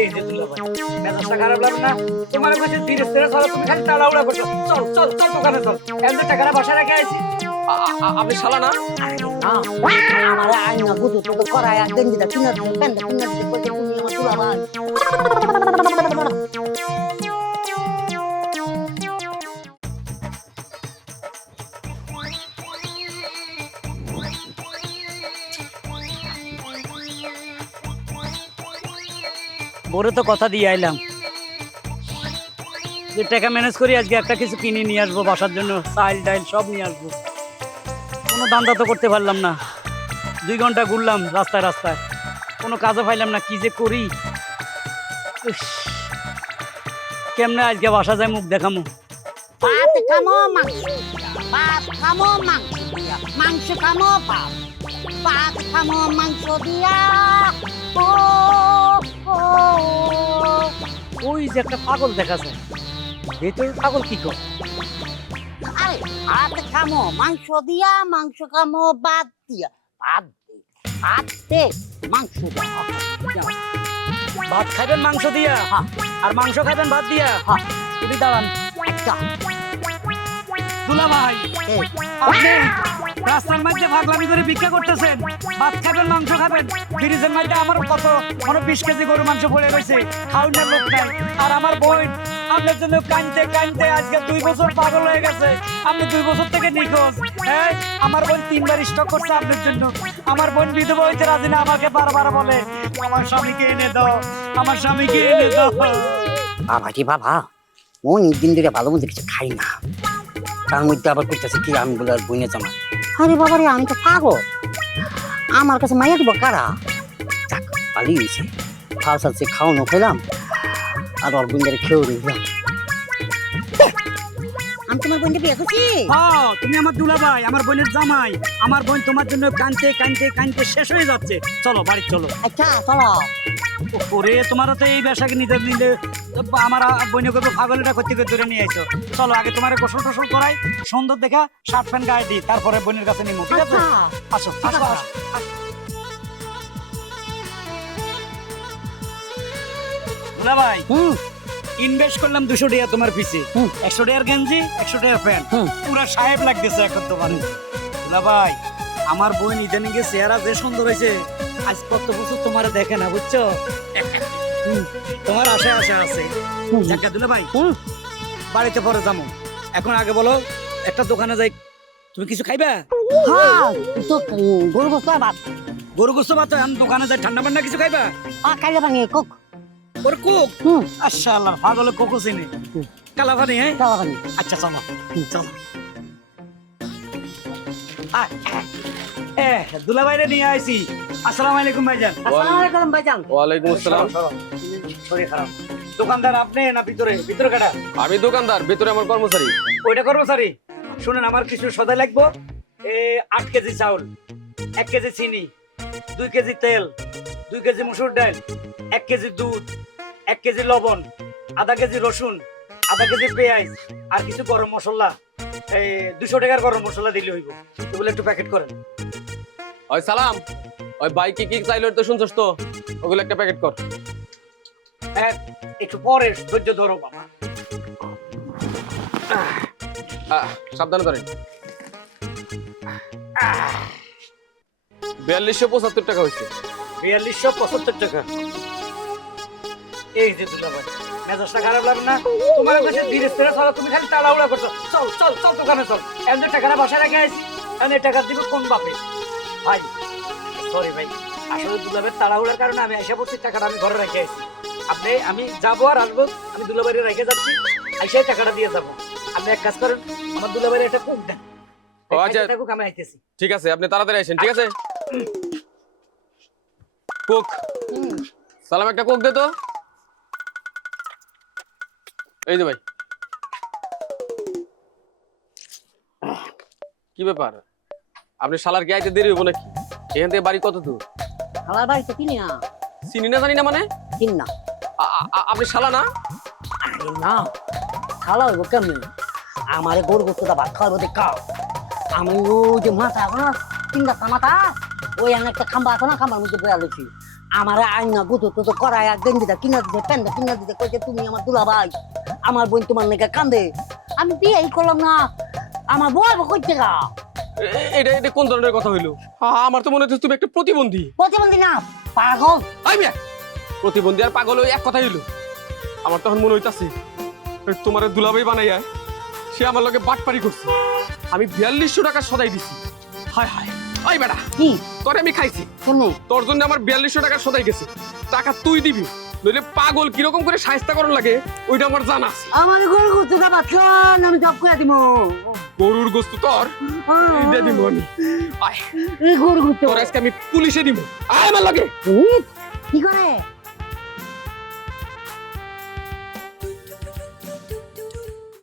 এই যে দুলাভাই মেজাজটা খারাপ লাগে না তোমার কাছে ধীরে ধীরে চলো তুমি খালি তাড়াহুড়া করছো চল চল চল দোকানে চল এমনি টাকাটা বাসায় রেখে আইছি আপনি শালা না আমার আইনা বুঝো তো করায় আর গেঞ্জিটা কিনা দিতে প্যান্টটা কিনা দিতে কইতে তুমি আমার দুলাভাই বড় তো কথা দিয়ে আইলাম যে টাকা ম্যানেজ করি আজকে একটা কিছু কিনে নিয়ে আসবো বাসার জন্য চাল ডাইল সব নিয়ে আসবো কোনো দান্দা তো করতে পারলাম না 2 ঘন্টা ঘুরলাম রাস্তায় রাস্তায় কোনো কাজও পাইলাম না কি যে করি ইস, কেমনে আজকে বাসা যায় মুখ দেখামো ভাত খামো মাংস ভাত খামো মাংস দিয়া মাংস খামো ভাত ভাত খামো মাংস দিয়া ও ও ওই যে একটা পাগল দেখা যায় ভেতরে পাগল কি কর আরে ভাত খামো মাংস দিয়া মাংস খামো ভাত দিয়া ভাত দে মাংস দিয়া ভাত খাবেন মাংস দিয়া হ্যাঁ আর মাংস খাবেন ভাত দিয়া হ্যাঁ তুমি দাঁড়ান একটা দুলা ভাই এই আপনি রাস্তার মধ্যে ভাগলামি করে ভিক্ষা করতেছেন ভাত খাবেন মাংস খাবেন ফ্রিজের মধ্যে আমার কত 20 কেজি গরু মাংস পড়ে রয়েছে খাওয়ানোর লোক নাই আর আমার বোন আপনার জন্য কাঁদতে কাঁদতে আজকে 2 বছর পাগল হয়ে গেছে আপনি 2 বছর থেকে নিখোঁজ হ্যাঁ আমার বোন 3বার স্টক করছে আপনার জন্য আমার বোন বিধবা হইতে রাজি না আমাকে বারবার বলে আমার স্বামীকে এনে দাও আমার স্বামীকে এনে দাও বাবা রে বাবা অনেক দিন ধরে ভালো মন্দ কিছু খাই না তার মধ্যে আবার কইতাছে কি আমি বলে আর বইনে জামা আরে বাবা রে আমি তো পাগল আমার কাছে মাইয়া দিব কারা যাক ভালোই হয়েছে খাওয়া সাথে খাওয়ানো খেলাম আর ওর বোনদের খেয়েও নিলাম আমি তোমার বোনকে বিয়ে করছি হ্যাঁ তুমি আমার দুলা ভাই আমার বোনের জামাই আমার বোন তোমার জন্য কাঁদতে কাঁদতে কাঁদতে শেষ হয়ে যাচ্ছে চলো বাড়ি চলো আচ্ছা চলো ওরে তোমারও তো এই ব্যবসাকে নিতে নিলে আমার বোনে করবো পাগলটা করতে করে ধরে নিয়ে আইছো চলো আগে তোমার গোসল টোসল করাই সুন্দর দেখা শার্ট প্যান্ট গায়ে দিই তারপরে বোনের কাছে নিমো ঠিক আছে আসো আসো আসো দুলা ভাই ইনভেস্ট করলাম 200 টাকা তোমার পিছে 100 টাকার গেঞ্জি 100 টাকার প্যান্ট পুরা সাহেব লাগতেছে এখন তোমার দুলা ভাই আমার বোন ইদানিং এর চেহারা যে সুন্দর হয়েছে আজ কত বছর তোমার দেখে না বুঝছো তোমার আশা আশা আছে জায়গা দুলা ভাই বাড়িতে পরে যাবো এখন আগে বলো একটা দোকানে যাই তুমি কিছু খাইবা হ্যাঁ তো গরু গোস্ত ভাত গরু গোস্ত ভাত আমি দোকানে যাই ঠান্ডা মান্ডা কিছু খাইবা কাইলে ভাঙে কোক ওর কুক আচ্ছা আল্লাহ পাগলে কোকো চিনি কালা পানি হ্যাঁ কালা ভাঙে আচ্ছা চলো চলো দুলা ভাইরে নিয়ে আইছি আসসালামু আলাইকুম ভাইজান আসসালামু আলাইকুম ভাইজান ওয়ালাইকুম আসসালাম শরীর খারাপ দোকানদার আপনি না ভিতরে ভিতরে কাটা আমি দোকানদার ভিতরে আমার কর্মচারী ওইটা কর্মচারী শুনেন আমার কিছু সদাই লাগবো 8 কেজি চাউল 1 কেজি চিনি 2 কেজি তেল 2 কেজি মসুর ডাল 1 কেজি দুধ 1 কেজি লবণ আধা কেজি রসুন আধা কেজি পেঁয়াজ আর কিছু গরম মশলা 200 টাকার গরম মশলা দিলে হইব এগুলো একটু প্যাকেট করেন ওই সালাম ওই বাইকে কি চাইলো তো শুনছস তো ওগুলো একটা প্যাকেট কর একটু পরে ধৈর্য ধরো বাবা সাবধানে ধরেন 4275 টাকা হয়েছে 4275 টাকা এই যে দুলা ভাই মেজাজটা খারাপ লাগে না তোমার কাছে ধীরে ধীরে চলো তুমি খালি তাড়াহুড়া করছো চল চল চল দোকানে চল এমনি টাকাটা বাসায় রেখে আইছি আমি টাকা দিব কোন বাপে ভাই সরি ভাই আসলে দুলাভাইয়ের তাড়াহুড়ার কারণে আমি আইসা পড়ছি টাকাটা আমি ঘরে রেখে আইছি আপনি আমি যাবো আর আসবো আমি দুলাভাইয়ের রেখে যাচ্ছি আইসাই টাকাটা দিয়ে যাবো আপনি এক কাজ করেন আমার দুলাভাইয়ের একটা কুক দেন আচ্ছা আমি আইতেছি ঠিক আছে আপনি তাড়াতাড়ি আসেন ঠিক আছে কোক সালাম একটা কোক দে তো এই যে ভাই কি ব্যাপার আপনি শালার কি আইতে দেরি হইব নাকি এখান থেকে বাড়ি কত দূর খালার বাড়িতে কিনি না চিনি না জানি না মানে কিন না আপনি শালা না আরে না খালা হইব কেমনি আমারে গরু গোস্তটা ভাত খাওয়াবো দেখা আমি ওই যে মাথা এখন 3টা মাথা ওই একটা খাম্বা আছে না খাম্বার মধ্যে বয়া লইছি আমার আইনা গুতো তো করায় গেঞ্জিটা কিনা দিতে প্যান্টটা কিনা দিতে কইছে তুমি আমার দুলা ভাই আমার বোন তোমার লেগে কান্দে আমি বিয়েই করলাম না আমার বউ কইতে গা এটা এটা কোন ধরনের কথা হইলো আমার তো মনে হচ্ছে তুমি একটা প্রতিবন্ধী প্রতিবন্ধী না পাগল আই মিয়া প্রতিবন্ধী আর পাগল ওই এক কথা হইলো আমার তখন মনে হইতাছে তোমার দুলাভাই বানাইয়া সে আমার লগে বাটপারি করছে আমি 4200 টাকা সদাই দিছি হায় হায় ওই বেটা কি তোরে আমি খাইছি কেমনে তোর জন্য আমার 4200 টাকা সদাই গেছে টাকা তুই দিবি নইলে পাগল কিরকম করে সাহায্য করার লাগে ওইটা আমার জানা আছে আমার গরু গুতুটা বাচ্চান আমি জব করে দিব গরুর গোস্ত তোর এই দে দিমু আমি আয় এই গরু গুতো তোর আজকে আমি পুলিশে দিব আয় আমার লাগে কি করে